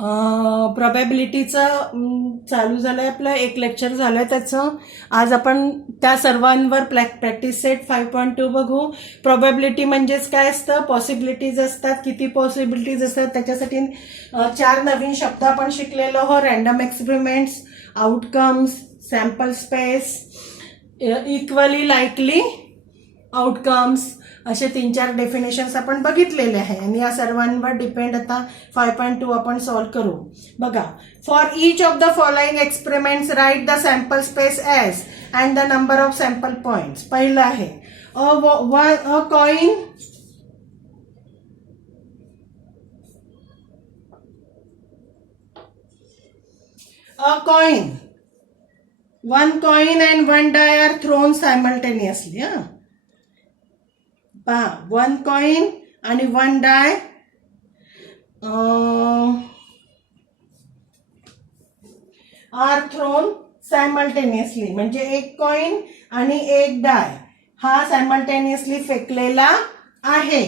प्रोबॅबिलिटीचं चालू झालंय आपलं, एक लेक्चर झालंय त्याचं. आज आपण त्या सर्वांवर प्रॅक्टिस सेट 5.2 बघू. प्रोबॅबिलिटी म्हणजेच काय असतं, पॉसिबिलिटीज असतात, किती पॉसिबिलिटीज असतात त्याच्यासाठी 4 नवीन शब्द आपण शिकलेलो आहोत. Random experiments, outcomes, sample space, equally likely outcomes, असे 3-4 डेफिनेशन्स आपण बघितलेले आहे आणि या सर्वांवर डिपेंड आता 5.2 आपण सॉल्व्ह करू. बघा, for each of the following experiments write the sample space S and the number of sample points. पहिलं आहे अ coin one coin and one die are thrown simultaneously. पहा, 1 coin आणि 1 die are thrown simultaneously. म्हणजे 1 coin आणि 1 die हा simultaneously फेकलेला आहे.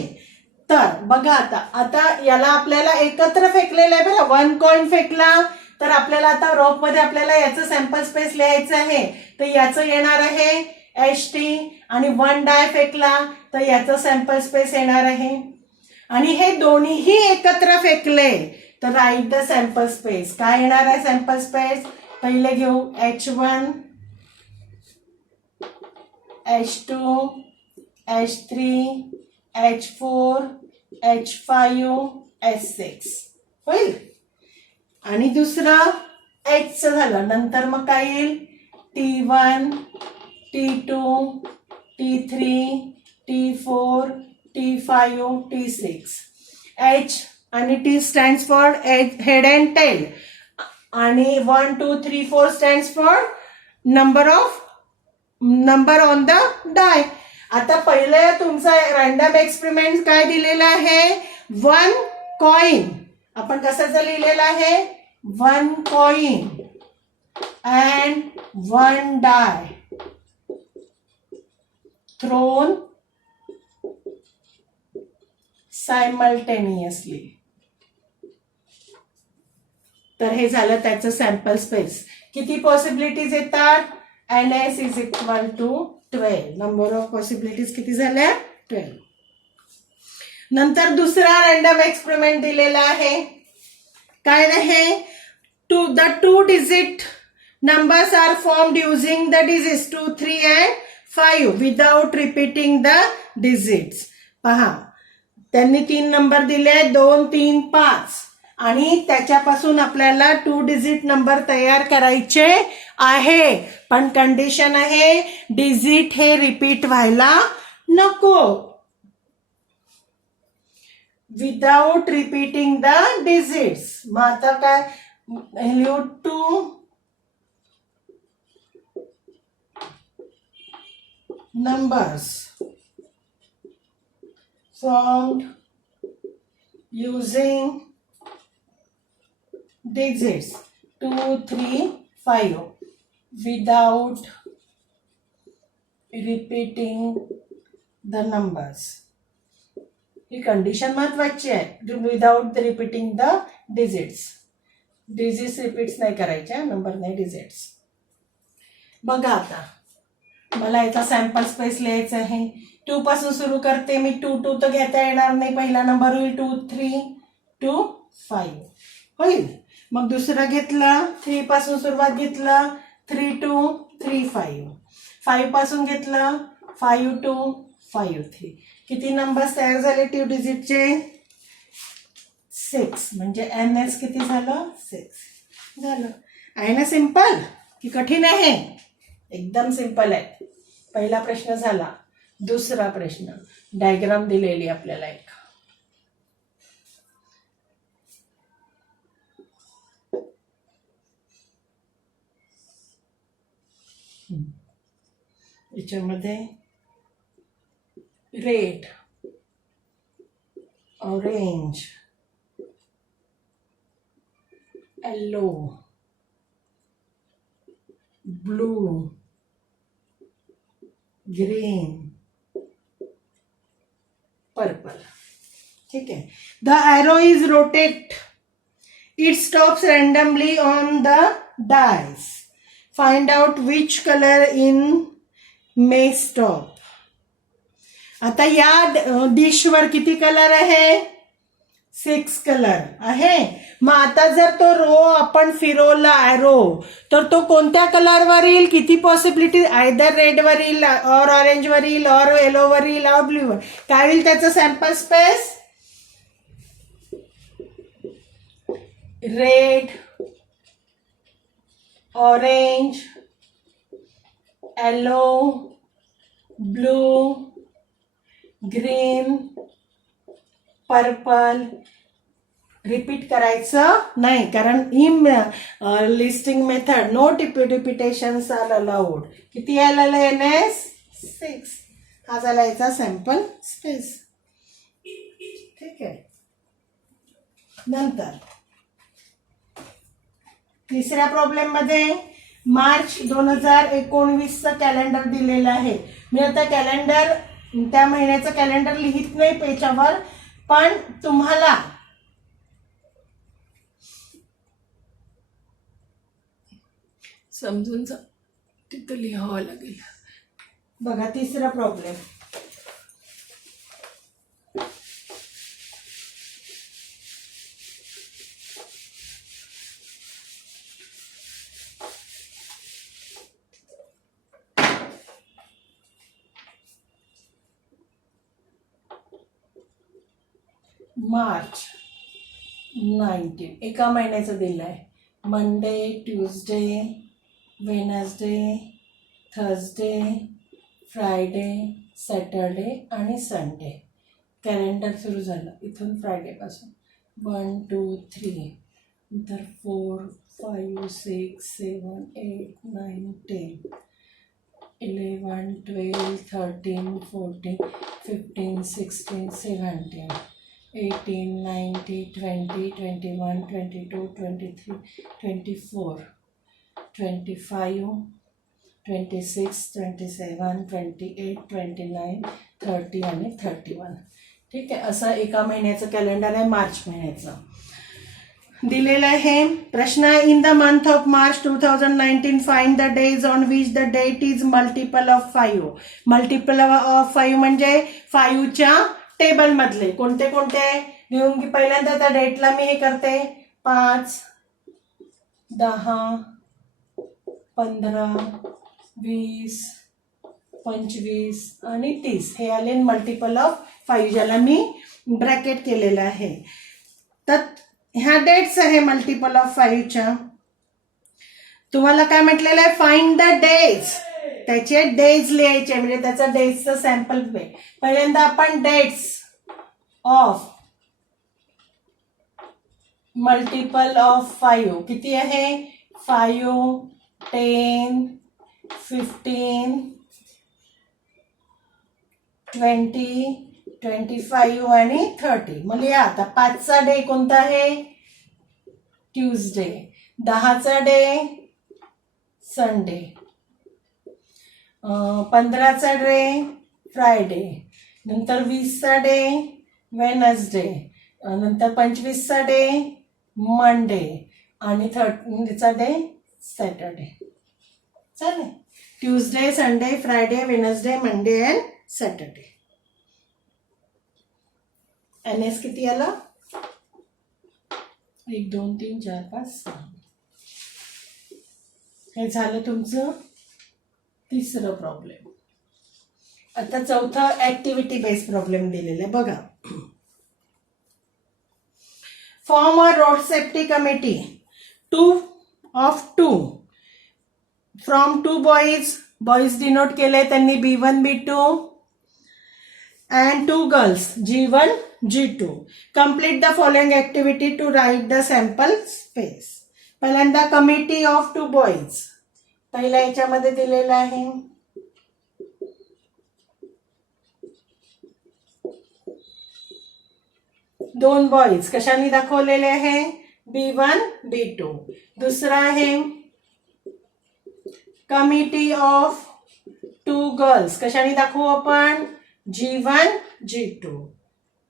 तर बघा, आता याला आपल्याला एकत्र फेकलेलं आहे बरं. 1 coin फेकला तर आपल्याला आता रोप मध्ये आपल्याला याचं सॅम्पल स्पेस लिहायचं आहे, तर याचं येणार आहे HT. आणि 1 डाय फेकला तर याचं सॅम्पल स्पेस येणार आहे. आणि हे दोन्हीही एकत्र फेकले तर राईट द सॅम्पल स्पेस. काय येणार आहे सॅम्पल स्पेस? पहिले घेऊ H1, H2, H3, H4, H5, H6 होईल. आणि दुसरं H झालं. नंतर मग काय येईल? T1, T2, T3, T4, T5, T6. H आणि T stands for head and tail. आणि 1, 2, 3, 4 stands for number on the die. आता पहिलं तुमचा रॅन्डम एक्सपेरिमेंट काय दिलेला आहे? 1 coin. आपण कशाचं लिहिलेलं आहे? 1 coin and 1 die thrown simultaneously. तर हे झालं त्याचं सॅम्पल स्पेस. किती पॉसिबिलिटीज येतात? NS is equal to 12. Number of possibilities किती झाल्या? 12. नंतर दुसरा रॅन्डम एक्सपेरिमेंट दिलेला आहे. काय आहे? The 2 digit numbers are formed using the digits 2, 3 and 5 without repeating the digits. पहा, त्यांनी 3 नंबर दिले, 2, 3, 5. आणि त्याच्यापासून आपल्याला 2 digit नंबर तयार करायचे आहे. पण कंडिशन आहे डिजिट हे रिपीट व्हायला नको. Without repeating the digits. मग आता काय लिहू? 2 numbers formed using digits 2, 3, 5 without repeating the numbers. He condition महत्वाची आहे. Without repeating the digits. Digits repeats नाही करायच्या, नंबर नाही, डिजिट्स. बघा, आता मला याचा सॅम्पल स्पेस लिहायचा आहे. 2 पासून सुरू करते मी. 2, 2 तर घेता येणार नाही. पहिला नंबर होईल 2, 3, 2, 5 होईल. मग दुसरा घेतला, 3 पासून सुरुवात घेतला, 3, 2, 3, 5. 5 पासून घेतला, 5, 2, 5, 3. किती नंबर्स तयार झाले 2 डिजिटचे? 6. म्हणजे NS किती झालं? 6 झालं. आहे ना सिंपल की कठीण आहे? एकदम सिंपल आहे. पहिला प्रश्न झाला. दुसरा प्रश्न, डायग्राम दिलेली आपल्याला एक. याच्यामध्ये red, orange, yellow, blue, green, purple. ठीक आहे. The arrow is rotate It stops randomly on the dice. Find out which color in may stop. आता या डिशवर किती कलर आहे? 6 कलर आहे. मग आता जर तो रो आपण फिरवला ॲरो तर तो कोणत्या कलरवर येईल? किती पॉसिबिलिटी? आयदर रेडवर येईल, ऑर ऑरेंजवर येईल, ऑर येलोवर येईल, ऑर ब्ल्यूवर. काय होईल त्याचं sample space? Red, orange, yellow, blue, green, purple. Repeat करायचं नाही कारण ही listing method no repetitions are allowed. किती यायला एनएस? 6. हा झाला याचा सॅम्पल स्पेस. ठीक आहे. नंतर तिसऱ्या प्रॉब्लेम मध्ये मार्च 2019चं कॅलेंडर दिलेलं आहे. मी आता कॅलेंडर त्या महिन्याचं कॅलेंडर लिहित नाही पेजवर, पण तुम्हाला समजून तिथं लिहावं लागेल. बघा तिसरा प्रॉब्लेम. मार्च 19 एका महिन्याचं दिलं आहे. Monday, Tuesday, Wednesday, Thursday, Friday, Saturday आणि संडे. कॅलेंडर सुरू झालं इथून फ्रायडेपासून. 1 2 3 नंतर 4 5 6 7 8 9 10 11 12 13 14 15 16 17 18 19 20 21 22 23 24 25 26 27 28 29 30 आणि 31. ठीक आहे. असं एका महिन्याचं कॅलेंडर आहे. मार्च महिन्याचं दिलेलं आहे. प्रश्न आहे in the month of March 2019 find the days on which the date is multiple of 5. Multiple of 5 म्हणजे 5च्या टेबल मधले कोणते कोणते लिहून की पहिल्यांदा त्या डेटला मी हे करते. 5 10 15 20 25 आणि 30 हे आले मल्टिपल ऑफ 5 ज्याला मी ब्रॅकेट केलेलं आहे. तर ह्या डेट्स आहे मल्टिपल ऑफ 5च्या. तुम्हाला काय म्हटलेलं आहे? Find the days. त्याचे डेज लिहायचे म्हणजे त्याचा डेजचं सॅम्पल पे. पहिल्यांदा आपण डेट्स ऑफ मल्टिपल ऑफ 5 किती आहे? 5 10 15 20 25 आणि 30. मग लिहा आता. 5चा डे कोणता आहे? ट्यूजडे. 10चा डे संडे. 15चा डे फ्रायडे. नंतर 20चा डे वेनसडे. नंतर 25चा डे मंडे आणि 30चा डे सॅटरडे. चालेल. Tuesday, Sunday, Friday, Wednesday, Monday and Saturday. NS किती आला? 1 2 3 4 5 6. हे झालं तुमचं तिसरं प्रॉब्लेम. आता चौथं ऍक्टिव्हिटी बेस्ड प्रॉब्लेम दिलेला आहे. बघा. Form a road safety committee 2 of 2 from 2 boys. Boys denote केले त्यांनी B1 B2 and 2 girls G1 G2. Complete the following activity to write the sample space. पहिल्यांदा कमिटी ऑफ 2 बॉईज. पहिल्या याच्यामध्ये दिलेलं आहे. दोन बॉईज कशाने दाखवलेले आहे? B1 B2. दुसरा आहे कमिटी ऑफ 2 गर्ल्स कशाने दाखवू आपण? G1 G2.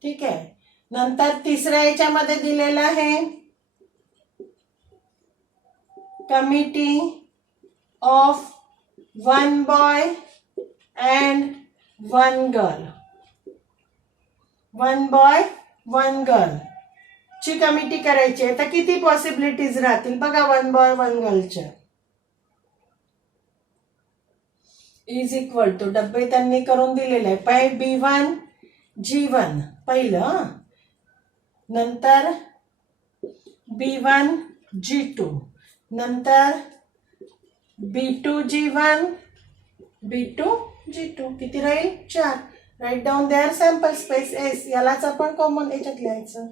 ठीक आहे. नंतर तिसऱ्या याच्यामध्ये दिलेलं आहे committee of one boy and one girl. One boy one girl ची कमिटी करायची आहे. तर किती पॉसिबिलिटीज राहतील बघा वन बॉय वन गर्लच्या. इज इक्वल टू डब्बे त्यांनी करून दिलेले आहे. पहिले B1 G1 पहिलं, नंतर B1 G2, नंतर B2 G1 B2 G2. किती राहील 4. Write down there sample space S. यालाच आपण कॉमन याच्यात लिहायचं.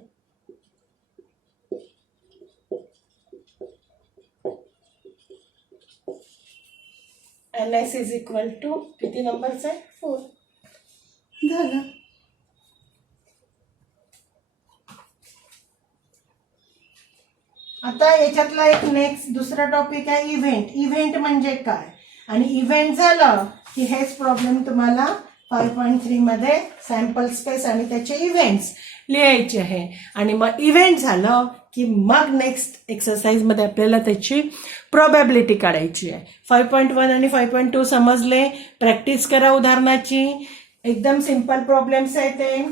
NS इज इक्वल टू किती नंबरचं आहे 4. झालं. आता याच्यातला एक नेक्स्ट दुसरा टॉपिक आहे इव्हेंट. इव्हेंट म्हणजे काय आणि इव्हेंट झालं की हेच प्रॉब्लेम तुम्हाला 5.3 मध्ये सॅम्पल स्पेस आणि त्याचे इव्हेंट्स लिहायचे आहे. आणि मग इव्हेंट झालं की मग नेक्स्ट एक्सरसाइज मध्ये आपल्याला त्याची प्रोबॅबिलिटी काढायची आहे. 5.1 आणि 5.2 समजले. प्रॅक्टिस करा उदाहरणाची. एकदम सिंपल प्रॉब्लेम्स आहे ते.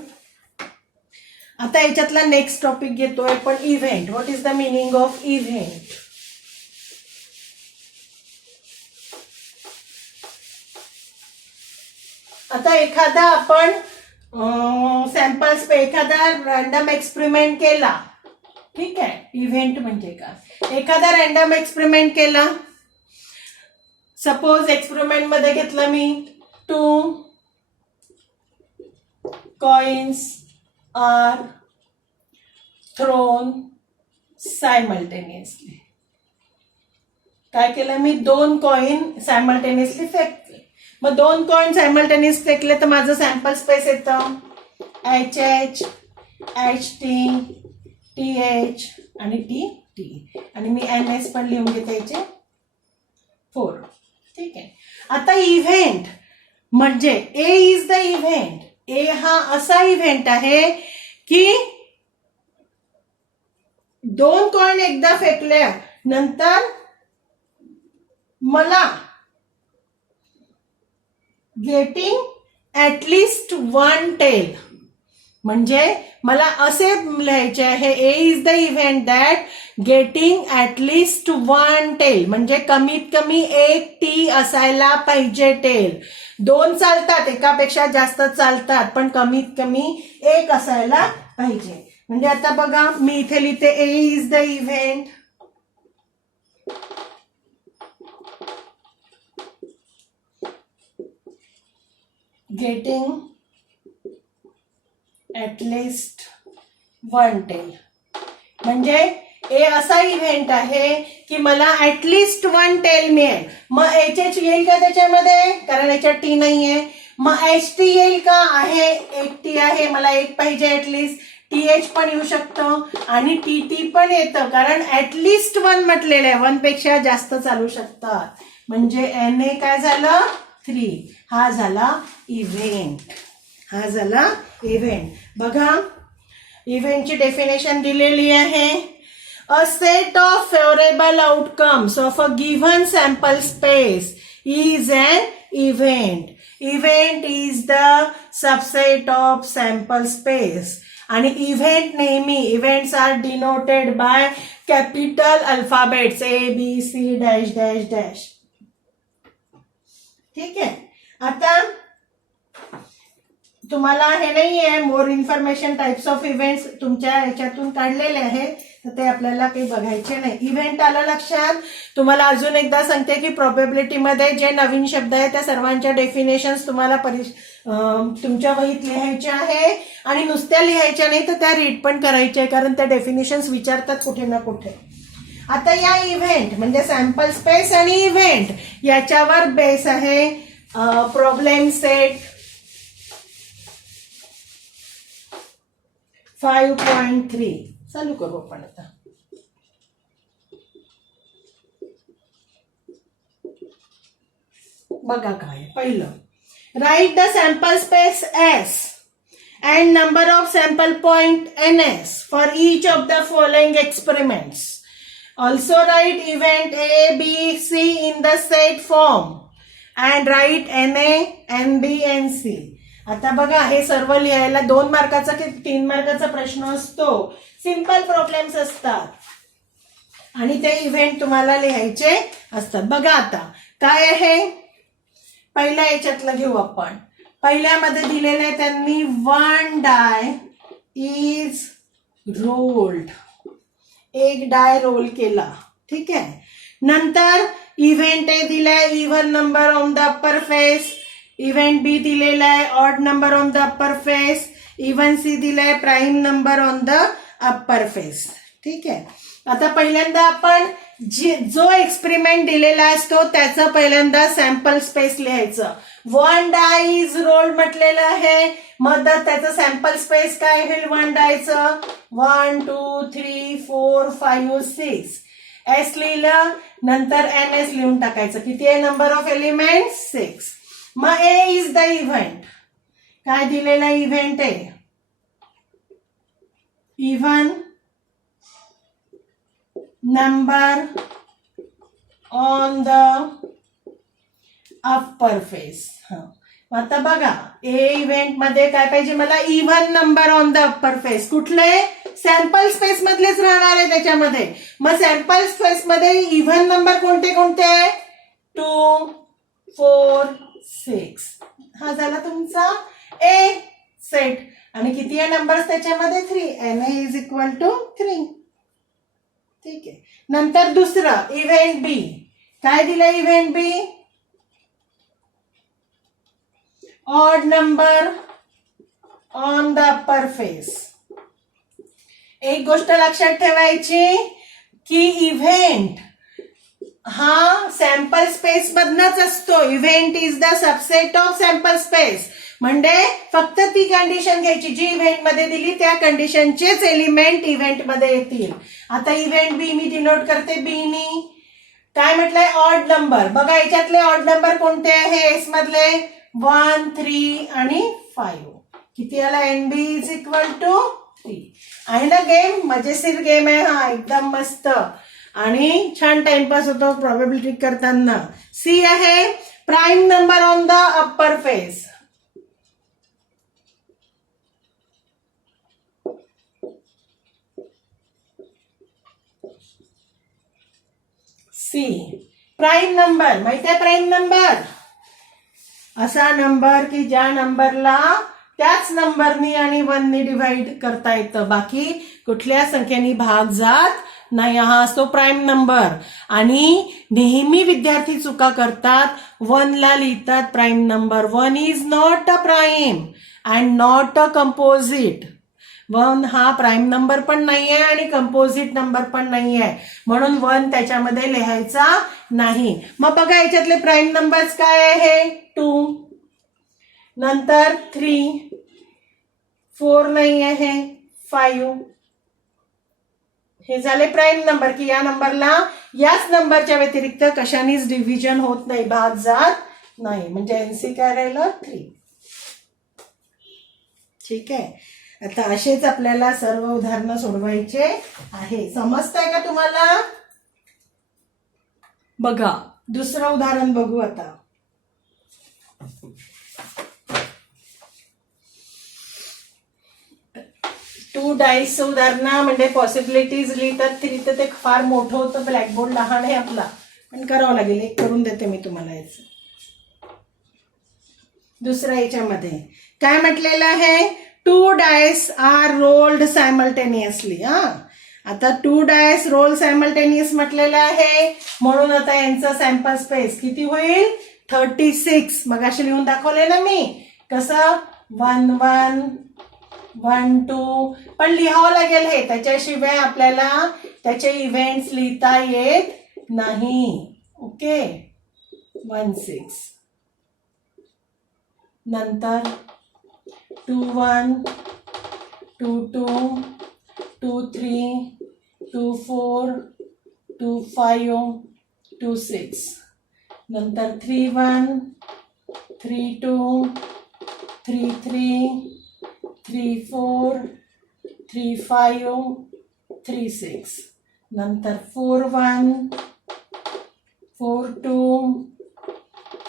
आता याच्यातला नेक्स्ट टॉपिक घेतोय पण event. What is the meaning of event? आता एखादा आपण सॅम्पल्स एखादा रॅन्डम एक्सपेरिमेंट केला. ठीक आहे. इव्हेंट म्हणजे काय? एखादा रॅन्डम एक्सपेरिमेंट केला. सपोज एक्सपेरिमेंट मध्ये घेतलं मी 2 coins are thrown simultaneously. काय केलं मी 2 कॉइन सायमल्टेनियसली फेकले. मग 2 कॉइन सायमल्टेनियस फेकले तर माझं सॅम्पल स्पेस येतं HH HT TH आणि TT आणि मी NS पण लिहून घेते याचे 4. ठीक आहे. आता इव्हेंट म्हणजे ए इज द इव्हेंट. ए हा असा इव्हेंट आहे की 2 कॉइन एकदा फेकल्या नंतर मला गेटिंग ॲटलिस्ट 1 टेल. म्हणजे मला असे लिहायचे आहे A is the event that getting at least 1 tail. म्हणजे कमीत कमी 1 टी असायला पाहिजे टेल. 2 चालतात, एकापेक्षा जास्त चालतात, पण कमीत कमी 1 असायला पाहिजे. म्हणजे आता बघा मी इथे लिहिते A is the event getting at least 1 tail. म्हणजे ए असा इव्हेंट आहे की मला ॲटलिस्ट 1 टेल मिळेल. मग HH येईल का त्याच्यामध्ये? कारण याच्यात टी नाहीये. मग HT येईल का? आहे, 1 टी आहे, मला 1 पाहिजे ॲटलिस्ट. TH पण येऊ शकतं आणि TT पण येतं कारण ॲटलिस्ट 1 म्हटलेलं आहे. 1 पेक्षा जास्त चालू शकतात. म्हणजे NA काय झालं 3. हा झाला इव्हेंट. हा झाला इव्हेंट. बघा इव्हेंटची डेफिनेशन दिलेली आहे. A set of favorable outcomes of a given sample space is an event. Event is the subset of sample space. आणि इव्हेंट नेहमी events are denoted by capital alphabets ABCD. ठीक आहे. आता तुम्हाला हे नाही आहे more information types of events तुमच्या याच्यातून काढलेले आहे तर ते आपल्याला काही बघायचे नाही. इव्हेंट आलं लक्षात. तुम्हाला अजून एकदा सांगते की प्रोबॅबिलिटी मध्ये जे नवीन शब्द आहेत त्या सर्वांच्या डेफिनेशन्स तुम्हाला तुमच्या वहीत लिहायच्या आहे आणि नुसत्या लिहायच्या नाही तर त्या रीड पण करायच्या आहे कारण त्या डेफिनेशन्स विचारतात कुठे ना कुठे. आता या इव्हेंट म्हणजे सॅम्पल स्पेस आणि इव्हेंट याच्यावर बेस आहे प्रॉब्लेम सेट 5.3. चालू करू आपण आता. बघा काय पहिलं. Write the sample space S and number of sample point NS for each of the following experiments. Also write event A, B, C in the set form and write NA, NB and C. आता बघा हे सर्व लिहायला 2 मार्काचा की 3 मार्काचा प्रश्न असतो. Simple problems असतात आणि ते इव्हेंट तुम्हाला लिहायचे असतात. बघा आता काय आहे, पहिल्या याच्यातलं घेऊ आपण. पहिल्यामध्ये दिलेलं आहे त्यांनी 1 डाय इज रोल्ड. एक डाय रोल केला. ठीक आहे. नंतर इव्हेंट ए दिलाय even number on the upper face. Event B दिलेला आहे odd number on the upper face. Even C दिलाय prime number on the upper face. ठीक आहे. आता पहिल्यांदा आपण जो एक्सपेरिमेंट दिलेला असतो त्याचं पहिल्यांदा सॅम्पल स्पेस लिहायचं. 1 डाय इज रोल्ड म्हटलेलं आहे, मग त्याचं सॅम्पल स्पेस काय होईल 1 डायचं 1 2 3 4 5 6. एस लिहिलं, नंतर एन एस लिहून टाकायचं. किती आहे नंबर ऑफ एलिमेंट 6. मग ए इज द इव्हेंट. काय दिलेलं इव्हेंट आहे even number on the upper face. आता बघा ए इव्हेंट मध्ये काय पाहिजे मला even number on the upper face. कुठले सॅम्पल स्पेस मधलेच राहणार आहे त्याच्यामध्ये. मग सॅम्पल स्पेस मध्ये इव्हन नंबर कोणते कोणते आहे 2 4 6. हा झाला तुमचा ए सेट. आणि किती आहे नंबर्स त्याच्यामध्ये 3. N A is equal to 3. ठीक आहे. नंतर दुसरं इव्हेंट बी. काय दिलं event B odd number on the upper face. एक गोष्ट लक्षात ठेवायची की इव्हेंट हा सॅम्पल स्पेस मधनच असतो. Event is the subset of sample space. म्हणजे फक्त ती कंडिशन घ्यायची जी इव्हेंट मध्ये दिली त्या कंडिशनचेच एलिमेंट इव्हेंट मध्ये येतील. आता इव्हेंट बी मी डिनोट करते बी नी. काय म्हटलंय ऑड नंबर. बघा याच्यातले ऑड नंबर कोणते आहे एस मधले 1 3 आणि 5. किती आला n B is equal to 3. आहे ना गेम. मजेशीर गेम आहे हा, एकदम मस्त आणि छान टाइमपास होतो प्रोबॅबिलिटी करताना. सी आहे prime number on the upper face. C prime number. माहिती आहे प्राईम नंबर असा नंबर की ज्या नंबरला त्याच नंबरनी आणि 1 नी डिवाइड करता येतं, बाकी कुठल्या संख्येनी भाग जात नाही. हा असतो प्राईम नंबर. आणि नेहमी विद्यार्थी चुका करतात. 1 ला लिहितात prime number. 1 is not a prime and not a composite. 1 हा प्राईम नंबर पण नाहीये आणि कंपोजिट नंबर पण नाहीये, म्हणून 1 त्याच्यामध्ये लिहायचा नाही. मग बघा याच्यातले प्राईम नंबर्स काय आहे 2, नंतर 3, 4 नाही आहे 5. हे झाले प्राईम नंबर की या नंबरला याच नंबरच्या व्यतिरिक्त कशानेच डिव्हिजन होत नाही, भाग जात नाही. म्हणजे एनसी काय राहिलं 3. ठीक आहे. आता असेच आपल्याला सर्व उदाहरणं सोडवायचे आहे. समजतंय का तुम्हाला? बघा दुसरं उदाहरण बघू आता. टू डाईसचं उदाहरण म्हणजे पॉसिबिलिटीज लिहितात 3 तर ते फार मोठं होतं. ब्लॅकबोर्ड लहान आहे आपला, पण करावं लागेल. एक करून देते मी तुम्हाला. याचं दुसऱ्या याच्यामध्ये काय म्हटलेलं आहे 2 डायस आर रोल्ड सायमल्टेनियसली. आता 2 डायस रोल सायमल्टेनियस म्हटलेलं आहे, म्हणून आता यांचा सॅम्पल स्पेस किती होईल 36. मग असे लिहून दाखवले ना मी कसं 1 1 1 2. पण लिहावं लागेल हे, त्याच्याशिवाय आपल्याला त्याचे इव्हेंट्स लिहिता येत नाही. ओके 1 6. नंतर 2 1 2 2 2 3 2 4 2 5 2 6. नंतर 3 1 3 2 3 3 3 4 3 5 3 6. नंतर 4 1 4 2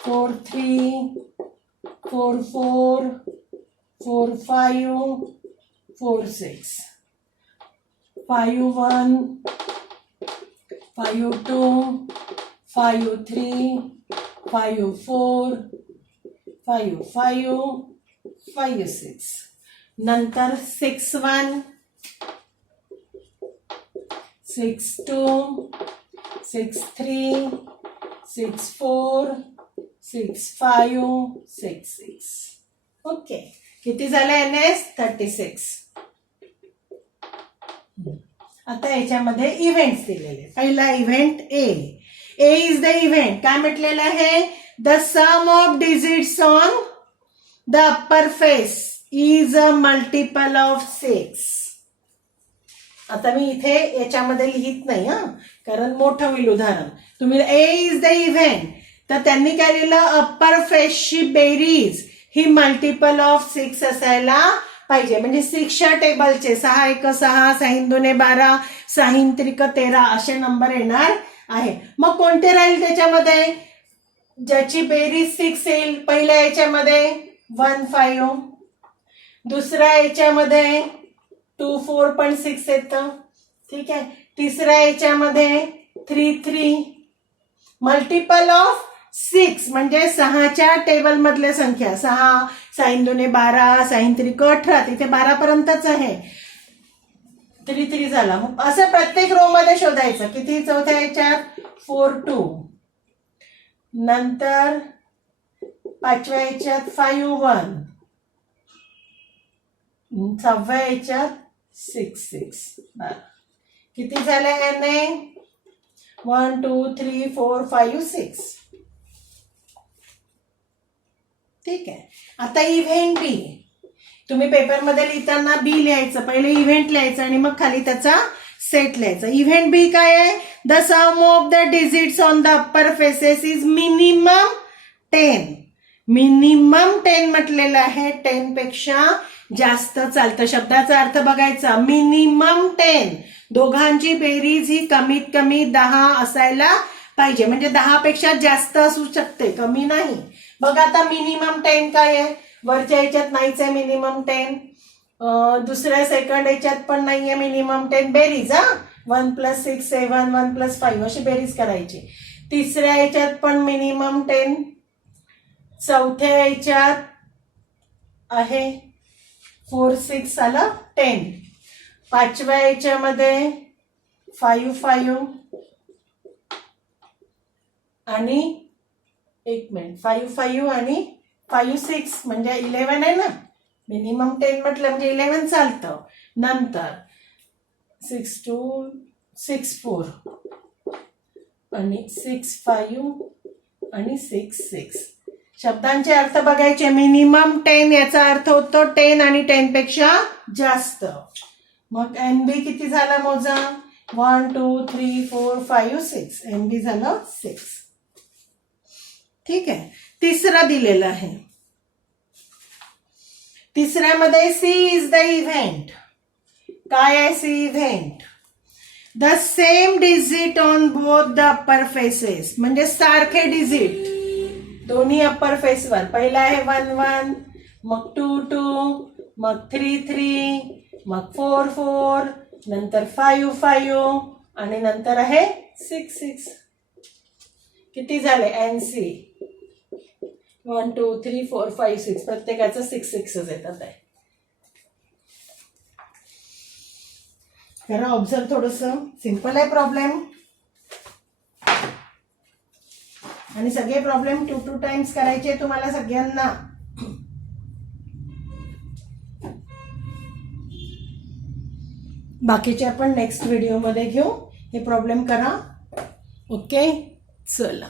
4 3 4 4 4 5 4 6 5 1 5 2 5 3 5 4 5 5 5 6 नंतर 6 1 6 2 6 3 6 4 6 5 6 6 ओके. किती झाले NS? 36. आता याच्यामध्ये इव्हेंट्स दिलेले. पहिला event A is the event. काय म्हटलेलं आहे? The sum of digits on the upper face is a multiple of 6. आता मी इथे याच्यामध्ये लिहित नाही कारण मोठं होईल उदाहरण. तुम्ही ए इज द इव्हेंट तर त्यांनी काय लिहिलं? अप्पर फेसची बेरीज ही मल्टिपल ऑफ 6 असायला पाहिजे. म्हणजे 6च्या टेबलचे 6 1 6 6 2 12 6 3 13 असे नंबर येणार आहे. मग कोणते राहील त्याच्यामध्ये? ज्याची बेरीज 6 येईल. पहिल्या याच्यामध्ये 1 5, दुसऱ्या याच्यामध्ये 2 4 पण 6 येतं. ठीक आहे. तिसऱ्या याच्यामध्ये 3 3. मल्टिपल ऑफ 6 म्हणजे 6च्या टेबल मधल्या संख्या 6 6 2 12 6 3 18. तिथे 12 पर्यंतच आहे. 3 3 झाला. असं प्रत्येक रो मध्ये शोधायचं. किती? चौथ्या याच्यात 4 2, नंतर पाचव्या याच्यात 5 1, सहाव्या याच्यात 6 6. किती झाले NA? 1 2 3 4 5 6. ठीक आहे. आता इव्हेंट बी. तुम्ही पेपरमध्ये लिहिताना बी लिहायचं. पहिले इव्हेंट लिहायचं आणि मग खाली त्याचा सेट लिहायचा. इव्हेंट बी काय आहे? The sum of the digits on the upper faces is minimum 10. Minimum 10 म्हटलेलं आहे. 10 पेक्षा जास्त चालतं. शब्दाचा अर्थ बघायचा. मिनिमम 10. दोघांची बेरीज ही कमीत कमी 10 असायला पाहिजे. म्हणजे 10 पेक्षा जास्त असू शकते, कमी नाही. बघा आता मिनिमम 10 काय आहे? वरच्या याच्यात नाहीच आहे मिनिमम 10. दुसऱ्या सेकंड याच्यात पण नाहीये मिनिमम 10. बेरीज 1 + 6 7 1 + 5 अशी बेरीज करायची. तिसऱ्या याच्यात पण मिनिमम 10. चौथ्या याच्यात आहे 4 6 आलं 10. पाचव्या याच्यामध्ये 5 5 आणि 5 5 आणि 5 6 म्हणजे 11 आहे ना. मिनिमम 10 म्हटलं म्हणजे 11 चालतं. नंतर 6 2 6 4 आणि 6 5 आणि 6 6. शब्दांचे अर्थ बघायचे. मिनिमम 10 याचा अर्थ होतो 10 आणि 10 पेक्षा जास्त. मग NB किती झाला मोजा? 1 2 3 4 5 6. NB झालं 6. ठीक आहे. तिसरा दिलेला आहे. तिसऱ्यामध्ये C इज द इव्हेंट. काय आहे C event? The same digit on both the upper faces. म्हणजे सारखे डिजिट दोन्ही अप्पर फेसवर. पहिला आहे 1 1, मग 2 2, मग 3 3, मग 4 4, नंतर 5 5 आणि नंतर आहे 6 6. किती झाले? NC 1 2 3 4 5 6. प्रत्येकाचं 6 6 येतात आहे. करा ऑब्झर्व. थोडस सिंपल आहे प्रॉब्लेम आणि सगळे प्रॉब्लेम 2 टाइम्स करायचे तुम्हाला सगळ्यांना. बाकीचे आपण नेक्स्ट व्हिडिओमध्ये घेऊ. हे प्रॉब्लेम करा. ओके चला.